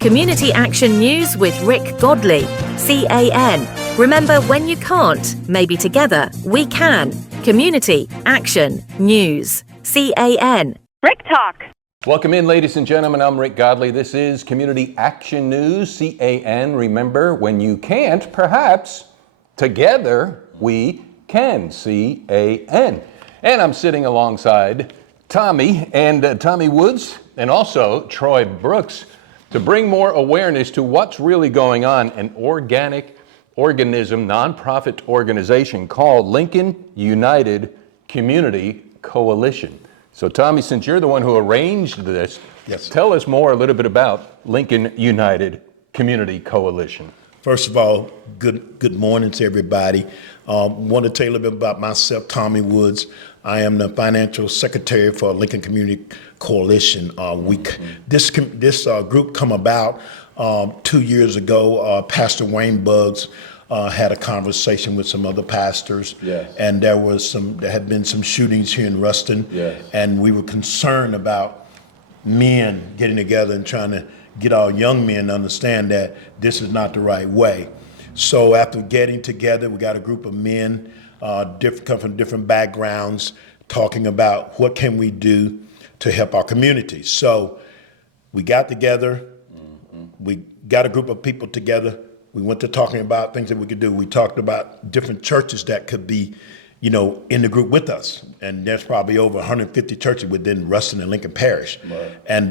Community Action News with Rick Godley, CAN. Remember, when you can't, maybe together we can. Community Action News, CAN. Rick Talk. Welcome in, ladies and gentlemen. I'm Rick Godley. This is Community Action News, CAN. Remember, when you can't, perhaps together we can, CAN. And I'm sitting alongside Tommy and Tommy Woods and also Troy Brooks to bring more awareness to what's really going on. An organic organism, nonprofit organization called Lincoln United Community Coalition. So Tommy, since you're the one who arranged this, yes, tell us more a little bit about Lincoln United Community Coalition. First of all, good morning to everybody. Want to tell you a little bit about myself, Tommy Woods. I am the financial secretary for Lincoln Community Coalition. This group come about 2 years ago. Pastor Wayne Buggs had a conversation with some other pastors, yes, and there had been some shootings here in Ruston, yes, and we were concerned about men getting together and trying to get our young men to understand that this is not the right way. So after getting together, we got a group of men, come from different backgrounds, talking about what can we do to help our community. So we got together, we got a group of people together. We went to talking about things that we could do. We talked about different churches that could be, in the group with us. And there's probably over 150 churches within Ruston and Lincoln Parish. Right. And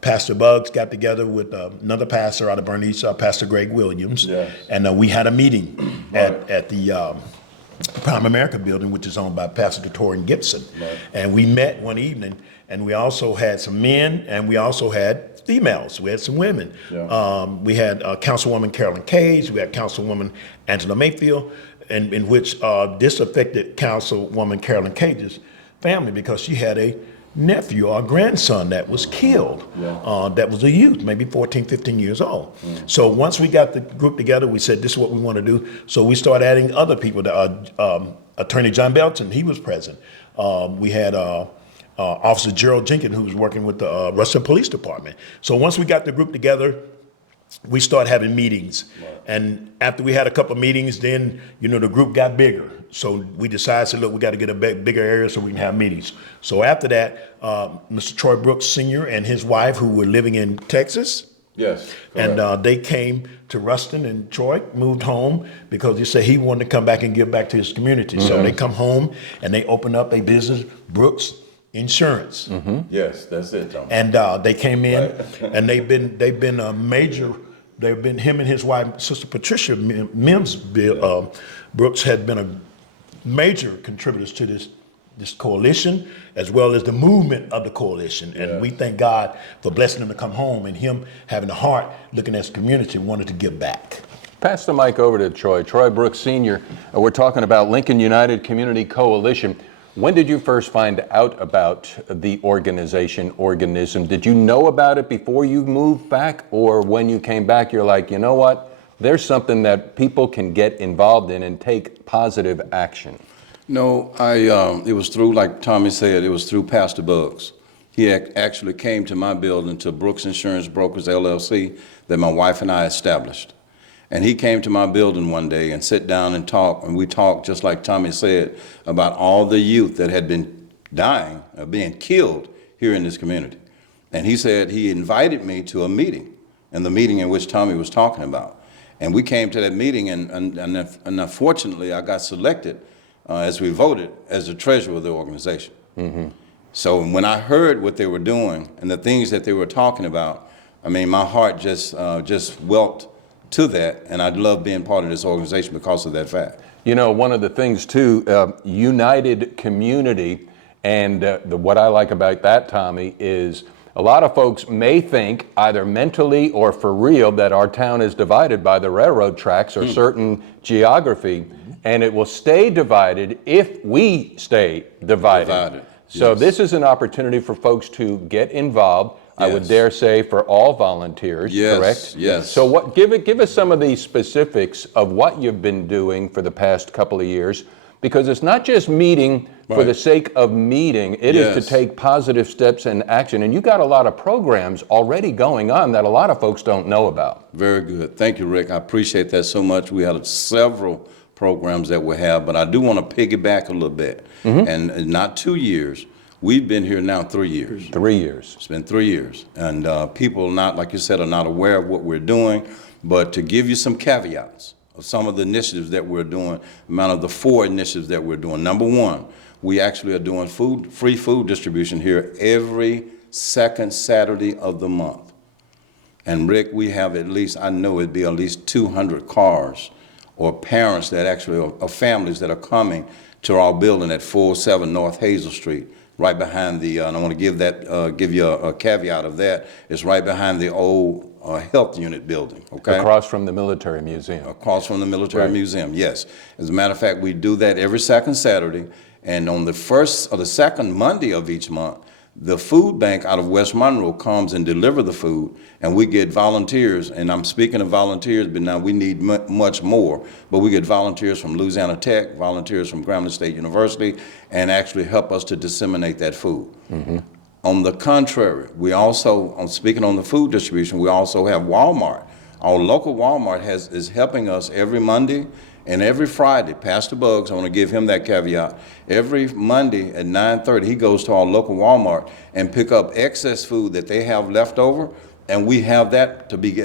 Pastor Buggs got together with another pastor out of Bernice, Pastor Greg Williams. Yes. And we had a meeting at the Prime America building, which is owned by Pastor Torian Gibson. Right. And we met one evening, and we also had some men, and we also had females. We had some women. Yeah. We had Councilwoman Carolyn Cage. We had Councilwoman Angela Mayfield, in which this affected Councilwoman Carolyn Cage's family because she had a nephew or a grandson that was killed. Yeah. That was a youth, maybe 14, 15 years old. Mm. So once we got the group together, we said, this is what we want to do. So we started adding other people. Attorney John Belton, he was present. We had Officer Gerald Jenkins, who was working with the Ruston Police Department. So once we got the group together, we started having meetings. Right. And after we had a couple of meetings, then, the group got bigger. So we decided, look, we got to get a bigger area so we can have meetings. So after that, Mr. Troy Brooks Sr. and his wife, who were living in Texas, yes, correct, and they came to Ruston, and Troy moved home because he said he wanted to come back and give back to his community. Mm-hmm. So they come home and they opened up a business, Brooks Insurance. Mm-hmm. Yes, that's it, Tom. And they came in, and they've been a major. They've been, him and his wife, Sister Patricia Mims Brooks, had been a major contributors to this coalition, as well as the movement of the coalition. And yeah, we thank God for blessing him to come home, and him having a heart, looking at his community, wanted to give back. Pass the mic over to Troy. Troy Brooks Sr. We're talking about Lincoln United Community Coalition. When did you first find out about the organism? Did you know about it before you moved back, or when you came back, you're like, you know what? There's something that people can get involved in and take positive action? No, it was through, like Tommy said, it was through Pastor Buggs. He actually came to my building, to Brooks Insurance Brokers, LLC, that my wife and I established. And he came to my building one day and sat down and talked, and we talked, just like Tommy said, about all the youth that had been dying or being killed here in this community. And he said he invited me to a meeting, and the meeting in which Tommy was talking about. And we came to that meeting, and unfortunately, I got selected as we voted as the treasurer of the organization. Mm-hmm. So when I heard what they were doing and the things that they were talking about, I mean, my heart just welt to that, and I love being part of this organization because of that fact. One of the things too, united community, and what I like about that, Tommy, is a lot of folks may think, either mentally or for real, that our town is divided by the railroad tracks or certain geography, and it will stay divided if we stay divided. So yes, this is an opportunity for folks to get involved. Yes. I would dare say for all volunteers, yes, correct? Yes. So give us some of the specifics of what you've been doing for the past couple of years, because it's not just meeting for the sake of meeting. It is to take positive steps in action. And you got a lot of programs already going on that a lot of folks don't know about. Very good. Thank you, Rick. I appreciate that so much. We had several programs that we have, but I do want to piggyback a little bit. And not 2 years. We've been here now 3 years. 3 years. It's been 3 years. And people not, like you said, are not aware of what we're doing. But to give you some caveats of some of the initiatives that we're doing, amount of the 4 initiatives that we're doing. Number 1, we actually are doing free food distribution here every second Saturday of the month. And Rick, we have at least, I know it'd be at least 200 cars or parents that actually are families that are coming to our building at 407 North Hazel Street, right behind the, and I want to give you a caveat of that, it's right behind the old health unit building, okay? Across from the military museum. Across from the military museum, yes. As a matter of fact, we do that every second Saturday, and on the first or the second Monday of each month, the food bank out of West Monroe comes and deliver the food, and we get volunteers, and I'm speaking of volunteers, but now we need much more, but we get volunteers from Louisiana Tech, volunteers from Grambling State University, and actually help us to disseminate that food. On the contrary, we also, speaking on the food distribution, we also have Walmart. Our local Walmart is helping us every Monday and every Friday. Pastor Bugs, I want to give him that caveat. Every Monday at 9:30, he goes to our local Walmart and pick up excess food that they have left over, and we have that to be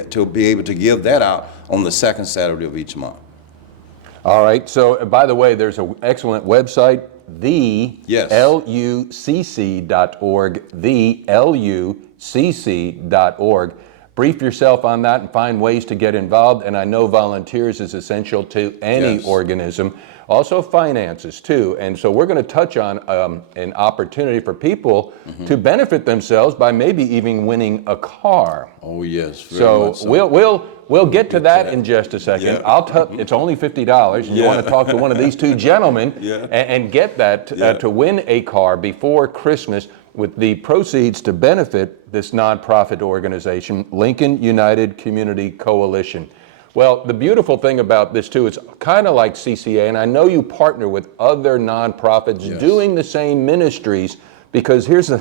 able to give that out on the second Saturday of each month. All right. So, by the way, there's an excellent website, thelucc.org, thelucc.org. Brief yourself on that and find ways to get involved. And I know volunteers is essential to any organism. Also finances too. And so we're going to touch on an opportunity for people to benefit themselves by maybe even winning a car. Oh yes. So we'll get to that in just a second. It's only $50, and you want to talk to one of these two gentlemen and get that to win a car before Christmas, with the proceeds to benefit this nonprofit organization, Lincoln United Community Coalition. Well, the beautiful thing about this too, it's kind of like CCA, and I know you partner with other nonprofits doing the same ministries, because here's the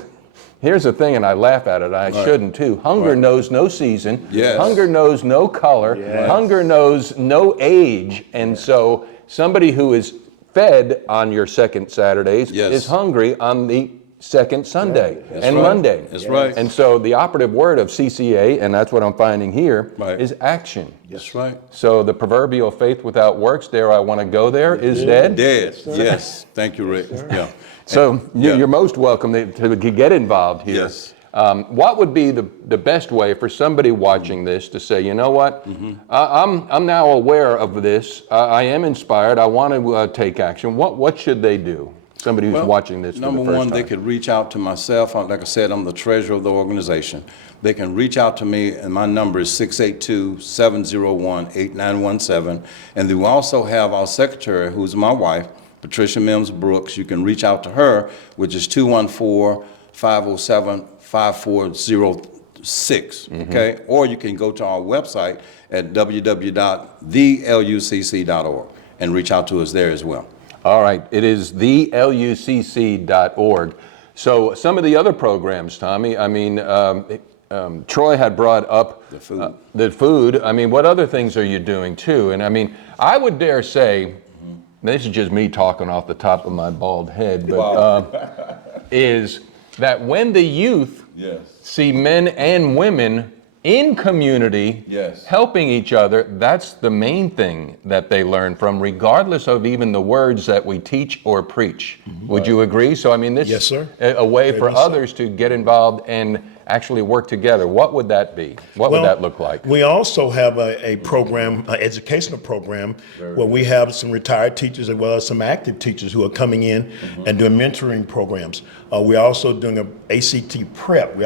thing, and I laugh at it, I shouldn't too. Hunger knows no season. Hunger knows no color. Hunger knows no age. And so somebody who is fed on your second Saturdays is hungry on the second Sunday and Monday. That's right. And so the operative word of CCA, and that's what I'm finding here, is action. That's right. So the proverbial faith without works, dare I want to go there, is dead? Dead, yes. Thank you, Rick. So you're most welcome to get involved here. Yes. What would be the best way for somebody watching this to say, you know what, I'm now aware of this, I am inspired, I want to take action. What should they do? Somebody who's watching this for the first time. Number one, they could reach out to myself. Like I said, I'm the treasurer of the organization. They can reach out to me, and my number is 682-701-8917. And then we also have our secretary, who's my wife, Patricia Mims Brooks. You can reach out to her, which is 214-507-5406, okay? Or you can go to our website at www.thelucc.org and reach out to us there as well. All right, it is thelucc.org. So some of the other programs, Tommy, I mean, Troy had brought up the food. I mean, what other things are you doing too? And I mean, I would dare say, this is just me talking off the top of my bald head, but is that when the youth see men and women in community, helping each other, that's the main thing that they learn from, regardless of even the words that we teach or preach. Would you agree? So I mean, this is a way for others to get involved and actually work together. What would that be? What would that look like? We also have a program, an educational program, where we have some retired teachers as well as some active teachers who are coming in and doing mentoring programs. We're also doing an ACT prep.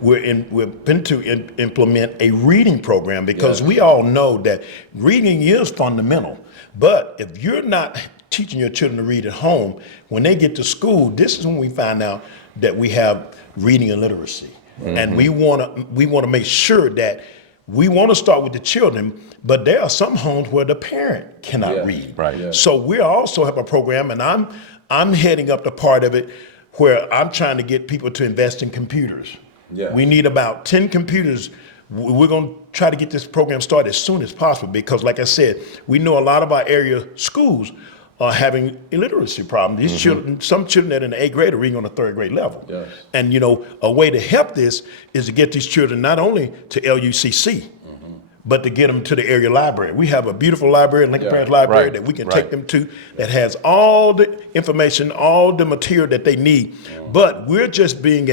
We've been to implement a reading program, because we all know that reading is fundamental. But if you're not teaching your children to read at home, when they get to school, this is when we find out that we have reading illiteracy. And we want to make sure that we want to start with the children, but there are some homes where the parent cannot read. Right. Yeah. So we also have a program, and I'm heading up the part of it where I'm trying to get people to invest in computers. Yeah. We need about 10 computers. We're going to try to get this program started as soon as possible because, like I said, we know a lot of our area schools are having illiteracy problems. These children, some children that are in the 8th grade are reading on the 3rd grade level. Yes. And, a way to help this is to get these children not only to LUCC, but to get them to the area library. We have a beautiful library, Lincoln Parish Library, Right. that we can Right. take them to that has all the information, all the material that they need. But we're just being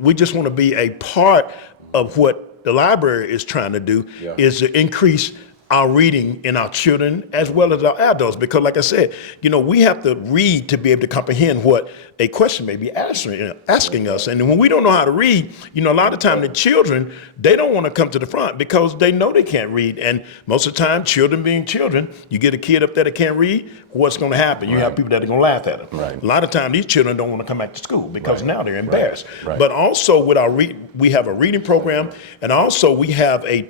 we just want to be a part of what the library is trying to do is to increase our reading in our children as well as our adults. Because like I said, we have to read to be able to comprehend what a question may be asking us. And when we don't know how to read, a lot of time the children, they don't want to come to the front because they know they can't read. And most of the time, children being children, you get a kid up there that can't read, what's going to happen? You have people that are going to laugh at them. Right. A lot of time, these children don't want to come back to school because now they're embarrassed. Right. But also with we have a reading program, and also we have a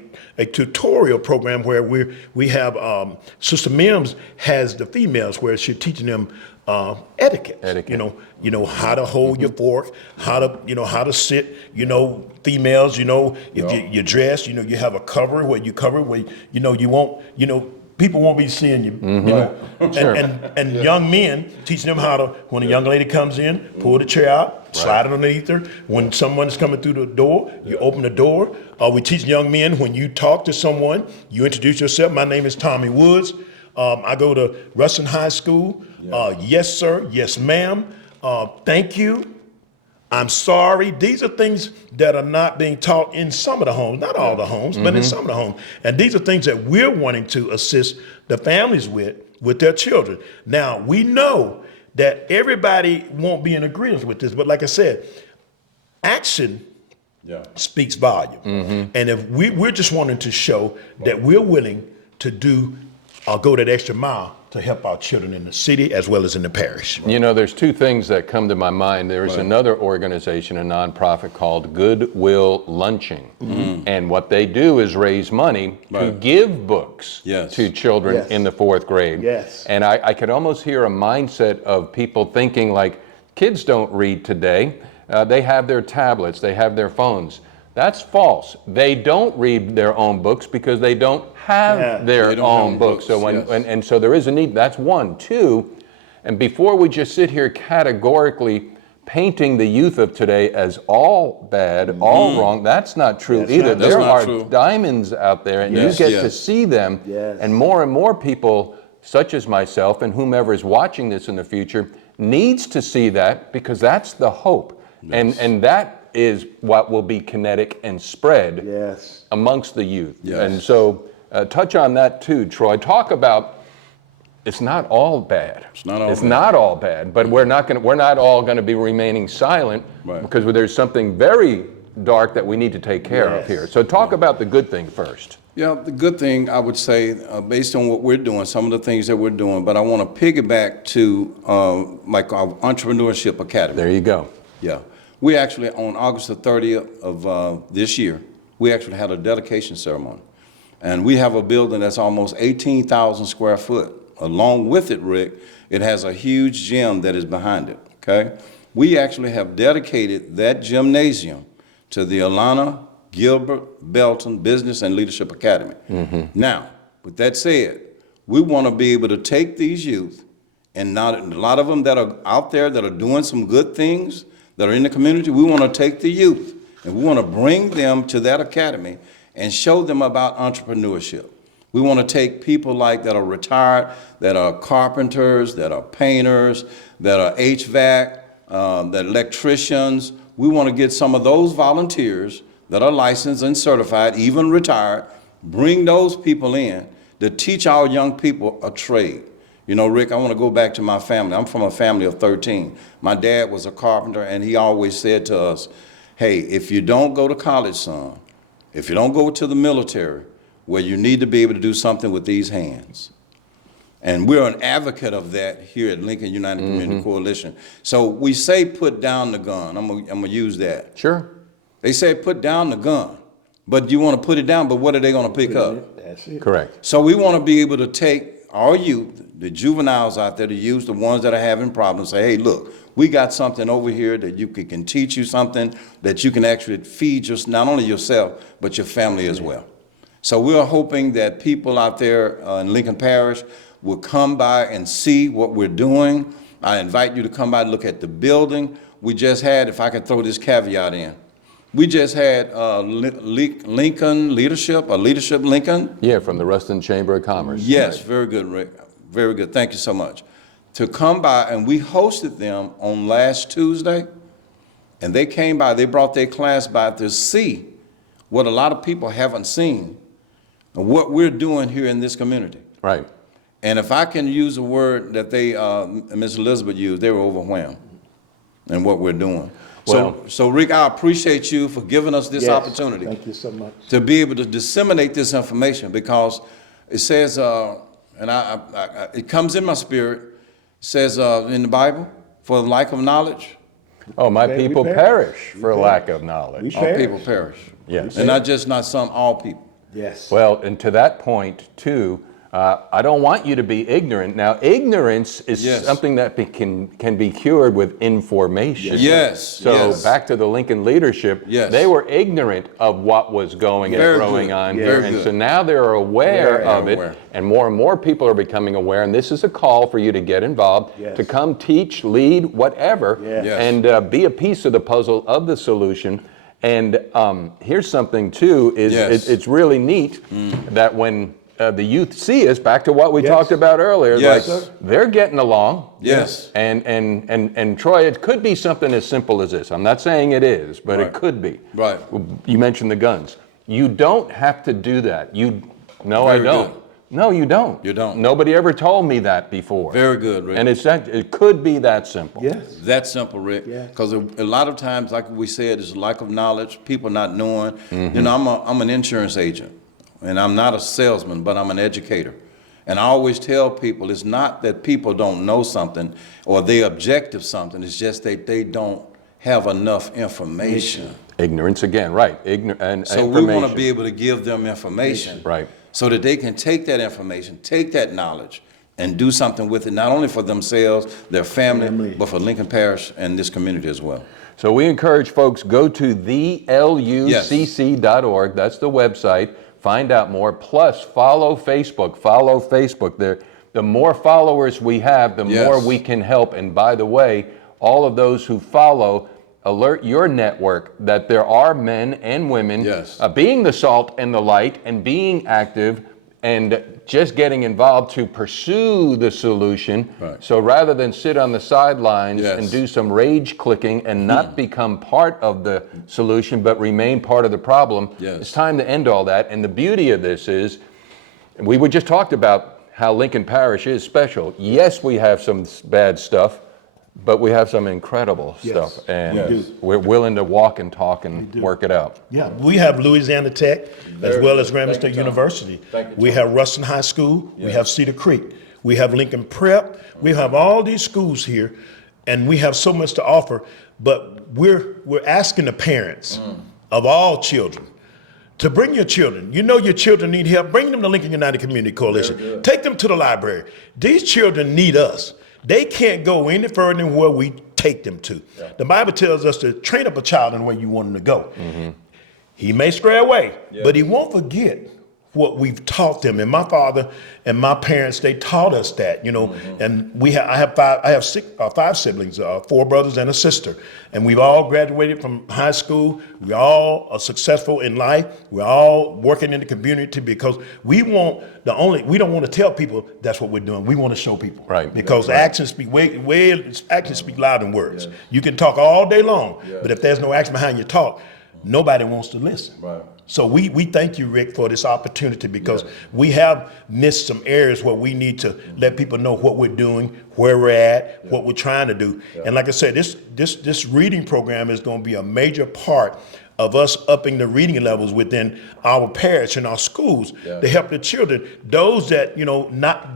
tutorial program where we have Sister Mims has the females where she's teaching them etiquette. How to hold your fork, how to sit. Females. If you dress, you have a cover where you cover where you won't. People won't be seeing you. And young men teaching them how to, when a young lady comes in, pull the chair out, slide it underneath her. When someone's coming through the door, you open the door. We teach young men when you talk to someone, you introduce yourself. My name is Tommy Woods. I go to Ruston High School. Yes, sir. Yes, ma'am. Thank you. I'm sorry. These are things that are not being taught in some of the homes, not all the homes, but in some of the homes. And these are things that we're wanting to assist the families with their children. Now, we know that everybody won't be in agreement with this, but like I said, action speaks volume. And if we're just wanting to show that we're willing to go that extra mile to help our children in the city as well as in the parish. There's two things that come to my mind. There's another organization, a nonprofit called Goodwill Lunching. And what they do is raise money to give books to children in the 4th grade. Yes. And I could almost hear a mindset of people thinking like, kids don't read today. They have their tablets, they have their phones. That's false. They don't read their own books because they don't have their own books. So and so there is a need. That's one. Two, and before we just sit here categorically painting the youth of today as all bad, all wrong, that's not true either. There are diamonds out there, and you get to see them. And more people, such as myself and whomever is watching this in the future, needs to see that because that's the hope. And that is what will be kinetic and spread amongst the youth. And so touch on that too, Troy. Talk about it's not all bad. It's not all bad, but we're not all going to be remaining silent because there's something very dark that we need to take care of here. So talk about the good thing first. Yeah, the good thing I would say, based on what we're doing, some of the things that we're doing, but I want to piggyback to like our Entrepreneurship Academy. There you go. Yeah. We actually, on August the 30th of this year, we actually had a dedication ceremony. And we have a building that's almost 18,000 square foot. Along with it, Rick, it has a huge gym that is behind it, okay? We actually have dedicated that gymnasium to the Alana Gilbert Belton Business and Leadership Academy. Now, with that said, we want to be able to take these youth, and not a lot of them that are out there that are doing some good things, that are in the community, we want to take the youth and we want to bring them to that academy and show them about entrepreneurship. We want to take people like that are retired, that are carpenters, that are painters, that are HVAC, that electricians. We want to get some of those volunteers that are licensed and certified, even retired, bring those people in to teach our young people a trade. Rick, I want to go back to my family. I'm from a family of 13. My dad was a carpenter, and he always said to us, hey, if you don't go to college, son, if you don't go to the military, well, you need to be able to do something with these hands. And we're an advocate of that here at Lincoln United Community Coalition. So we say put down the gun. I'm gonna use that. Sure. They say put down the gun. but you want to put it down, but what are they going to pick up? That's it. Correct. So we want to be able to take our youth, the juveniles out there, the youth, the ones that are having problems, say, hey, look, we got something over here that can teach you something that you can actually feed not only yourself, but your family as well. So we're hoping that people out there in Lincoln Parish will come by and see what we're doing. I invite you to come by and look at the building. We just had, if I can throw this caveat in, we just had Lincoln Leadership Lincoln. Yeah, from the Ruston Chamber of Commerce. Yes, very good, Rick. Very good. Thank you so much. To come by, and we hosted them on last Tuesday, and they came by, they brought their class by to see what a lot of people haven't seen and what we're doing here in this community. Right. And if I can use a word that Ms. Elizabeth used, they were overwhelmed in what we're doing. Well, So Rick, I appreciate you for giving us this opportunity. Thank you so much. To be able to disseminate this information, because it says, and it comes in my spirit, it says in the Bible, for the lack of knowledge, oh, my We people perish for lack of knowledge. all people perish. Yes. And not some, all people. Yes. Well, and to that point, too, I don't want you to be ignorant. Now, ignorance is Yes. something that can be cured with information. Yes. So yes. back to the Lincoln leadership, Yes. they were ignorant of what was going and Very growing good. on Very here. And good. so now they're aware Very of it, aware. and more people are becoming aware. And this is a call for you to get involved, Yes. to come teach, lead, whatever, Yes. Yes. and be a piece of the puzzle of the solution. And here's something too, is Yes. it's really neat that when the youth see us, back to what we Yes. talked about earlier, Yes. like they're getting along. Yes. And Troy, it could be something as simple as this. I'm not saying it is, but Right. it could be. Right. You mentioned the guns. You don't have to do that. No, Very I don't. good. No, you don't. You don't. Nobody ever told me that before. Very good, Rick. And it could be that simple. Yes. That simple, Rick. Yeah. Because a lot of times, like we said, is lack of knowledge, people not knowing. You know, I'm an insurance agent, and I'm not a salesman, but I'm an educator. And I always tell people, it's not that people don't know something or they object of something, it's just that they don't have enough information. Ignorance again, right. So we want to be able to give them information. Right. So that they can take that information, take that knowledge, and do something with it, not only for themselves, their family, but for Lincoln Parish and this community as well. So we encourage folks, go to thelucc.org. That's the website. Find out more. Plus, follow Facebook. The more followers we have, the Yes. more we can help. And by the way, all of those who follow, alert your network that there are men and women Yes. being the salt and the light and being active and just getting involved to pursue the solution. Right. So rather than sit on the sidelines Yes. and do some rage clicking and not become part of the solution, but remain part of the problem, Yes. it's time to end all that. And the beauty of this is, we were just talked about how Lincoln Parish is special. Yes, we have some bad stuff, but we have some incredible stuff. And we do. we're willing to walk and talk and work it out. Yeah, we have Louisiana Tech as well as Grambling State University. We have Ruston High School. We have Cedar Creek. We have Lincoln Prep. We have all these schools here, and we have so much to offer. But we're asking the parents of all children to bring your children. You know your children need help. Bring them to Lincoln United Community Coalition. Take them to the library. These children need us. They can't go any further than where we take them to. The Bible tells us to train up a child in the way you want him to go. He may stray away, but he won't forget what we've taught them. And my father and my parents, they taught us that, you know. And I have five siblings, 4 brothers and a sister, and we've all graduated from high school. We all are successful in life. We're all working in the community because we don't want to tell people that's what we're doing. We want to show people, Right. Because actions speak actions speak louder than words. You can talk all day long, but if there's no action behind your talk, nobody wants to listen. Right. So we thank you, Rick, for this opportunity because we have missed some areas where we need to let people know what we're doing, where we're at, what we're trying to do. And like I said, this reading program is going to be a major part of us upping the reading levels within our parish and our schools to help the children. Those that,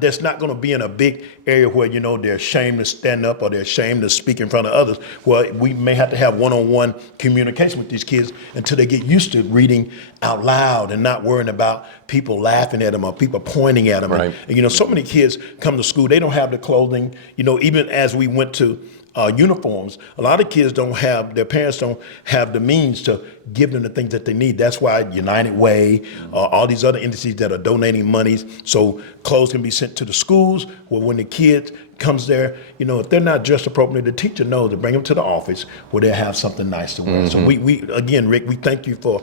that's not going to be in a big area where, they're ashamed to stand up or they're ashamed to speak in front of others. Well, we may have to have one-on-one communication with these kids until they get used to reading out loud and not worrying about people laughing at them or people pointing at them. Right. And, so many kids come to school, they don't have the clothing, even as we went to uniforms, a lot of kids their parents don't have the means to give them the things that they need. That's why United Way, all these other entities that are donating monies so clothes can be sent to the schools, where when the kid comes there, if they're not dressed appropriately, the teacher knows to bring them to the office where they'll have something nice to wear. So we again, Rick, we thank you for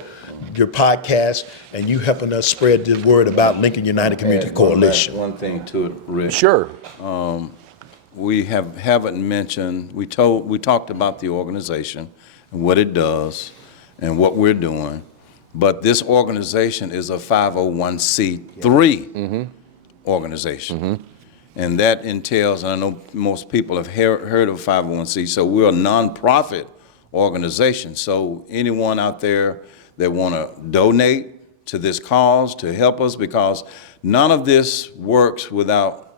your podcast and you helping us spread this word about Lincoln United Community Coalition. One thing to it, Rick. Sure. We haven't mentioned, we talked about the organization and what it does and what we're doing, but this organization is a 501c3 organization. And that entails, and I know most people have heard of 501c, so we're a nonprofit organization. So anyone out there that want to donate to this cause to help us, because none of this works without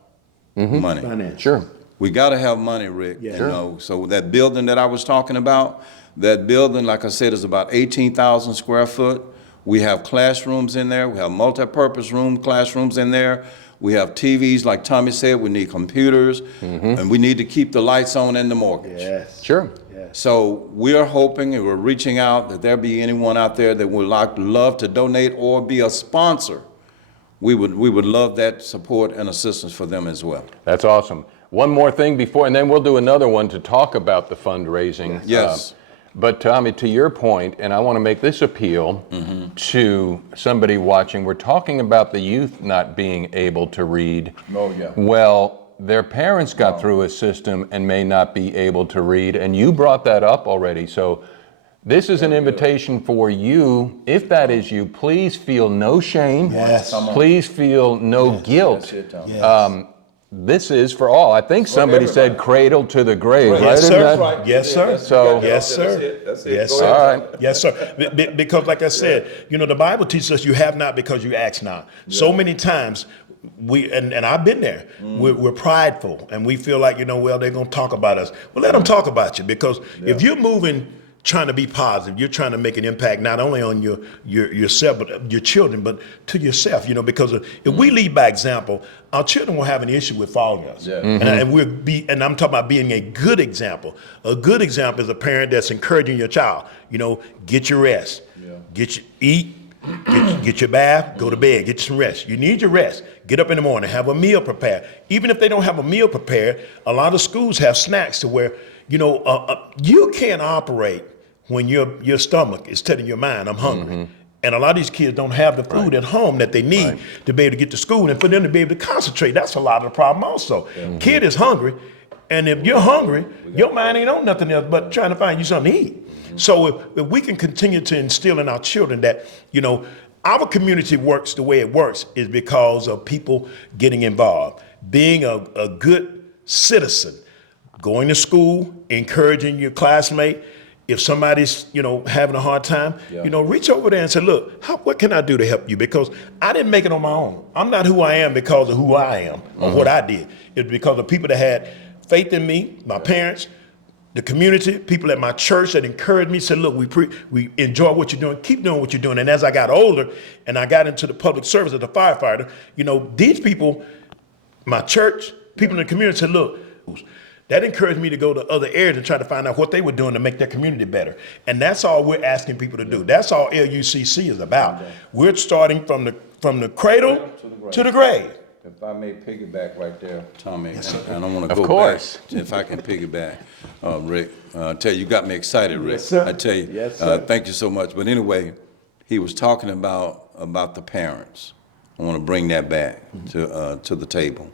money. Finance. Sure. We got to have money, Rick. So that building that I was talking about, that building, like I said, is about 18,000 square foot. We have classrooms in there. We have multi-purpose classrooms in there. We have TVs, like Tommy said. We need computers, and we need to keep the lights on and the mortgage. Yes. Sure. So we're hoping and we're reaching out that there be anyone out there that would love to donate or be a sponsor. We would love that support and assistance for them as well. That's awesome. One more thing and then we'll do another one to talk about the fundraising. Yes. But Tommy, to your point, and I want to make this appeal to somebody watching, we're talking about the youth not being able to read. Oh, yeah. Well, their parents got through a system and may not be able to read, and you brought that up already. So this is an invitation for you. If that is you, please feel no shame. Yes. Please feel no guilt. That's it, Tom. Yes. This is for all. I think somebody said cradle to the grave, right? Yes, Isn't sir. that- Yes, sir. So- yes, sir. That's it. Yes, Go sir. ahead. All right. Yes, sir. Because, like I said, the Bible teaches us you have not because you ask not. So many times and I've been there. We're prideful and we feel like well, they're gonna talk about us. Well, let them talk about you, because if you're moving, trying to be positive, you're trying to make an impact not only on yourself, but your children, but to yourself. Because if we lead by example, our children will have an issue with following us. Yeah. And I'm talking about being a good example. A good example is a parent that's encouraging your child. Get your rest, eat. Get your bath, go to bed, get you some rest. You need your rest. Get up in the morning, have a meal prepared. Even if they don't have a meal prepared, a lot of schools have snacks to where, you can't operate when your stomach is telling your mind, I'm hungry. And a lot of these kids don't have the food at home that they need to be able to get to school and for them to be able to concentrate. That's a lot of the problem also. Kid is hungry, and if you're hungry, your mind ain't on nothing else but trying to find you something to eat. So if we can continue to instill in our children that, our community works the way it works is because of people getting involved, being a good citizen, going to school, encouraging your classmate. If somebody's, having a hard time, reach over there and say, look, what can I do to help you? Because I didn't make it on my own. I'm not who I am because of who I am or what I did. It's because of people that had faith in me, my parents, the community, people at my church that encouraged me, said, look, we enjoy what you're doing, keep doing what you're doing. And as I got older and I got into the public service as a firefighter, these people, my church, people in the community said, look, that encouraged me to go to other areas and try to find out what they were doing to make their community better. And that's all we're asking people to do. That's all LUCC is about. We're starting from the cradle to the grave. If I may piggyback right there, Tommy, and I want to Of go course. back, if I can piggyback, Rick. I tell you got me excited, Rick. Yes, sir. I tell you, Yes, sir. thank you so much. But anyway, he was talking about the parents. I want to bring that back to the table.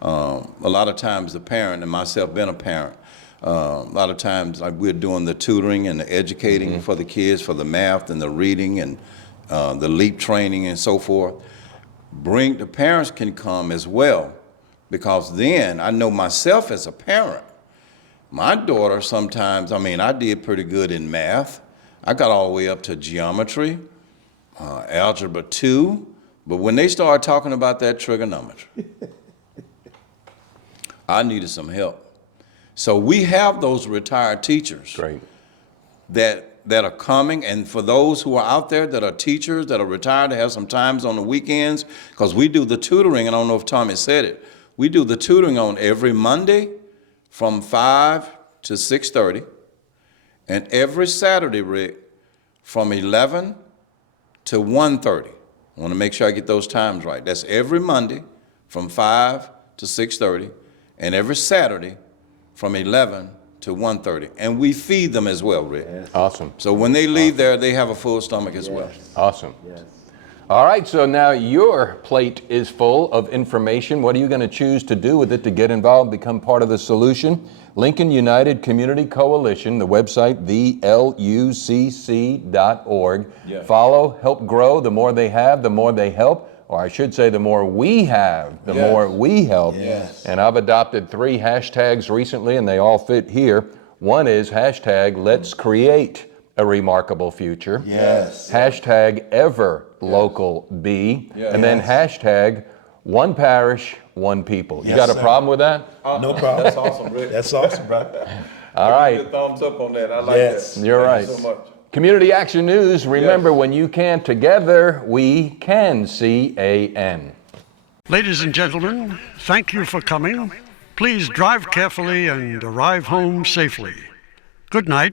A lot of times the parent, and myself being a parent, a lot of times like we're doing the tutoring and the educating for the kids, for the math and the reading and the LEAP training and so forth. The parents can come as well, because then I know myself as a parent, my daughter sometimes, I did pretty good in math, I got all the way up to geometry, algebra 2, but when they started talking about that trigonometry, I needed some help. So we have those retired teachers. Great. That are coming, and for those who are out there that are teachers, that are retired, that have some times on the weekends, because we do the tutoring, and I don't know if Tommy said it, we do the tutoring on every Monday from 5 to 6:30, and every Saturday, Rick, from 11 to 1:30. I want to make sure I get those times right. That's every Monday from 5 to 6:30, and every Saturday from 11 to 1:30, and we feed them as well, Rick. Yes. Awesome. So when they leave there, they have a full stomach as well. Awesome. Yes. All right, so now your plate is full of information. What are you going to choose to do with it to get involved, become part of the solution? Lincoln United Community Coalition, the website, thelucc.org. Yeah. Follow, help grow. The more they have, the more they help. Or I should say, the more we have, the Yes. more we help. Yes. And I've adopted 3 hashtags recently, and they all fit here. One is hashtag Let's Create a Remarkable Future. Yes. Hashtag Ever Local B. Yeah. And then hashtag One Parish, One People. You Yes, got a sir. problem with that? No problem. That's awesome, Rick. That's awesome, brother. All right. Thumbs up on that. I like Yes. that. You're Thank right. you so much. Community Action News. Remember, Yes. when you can together, we can CAN. Ladies and gentlemen, thank you for coming. Please drive carefully and arrive home safely. Good night.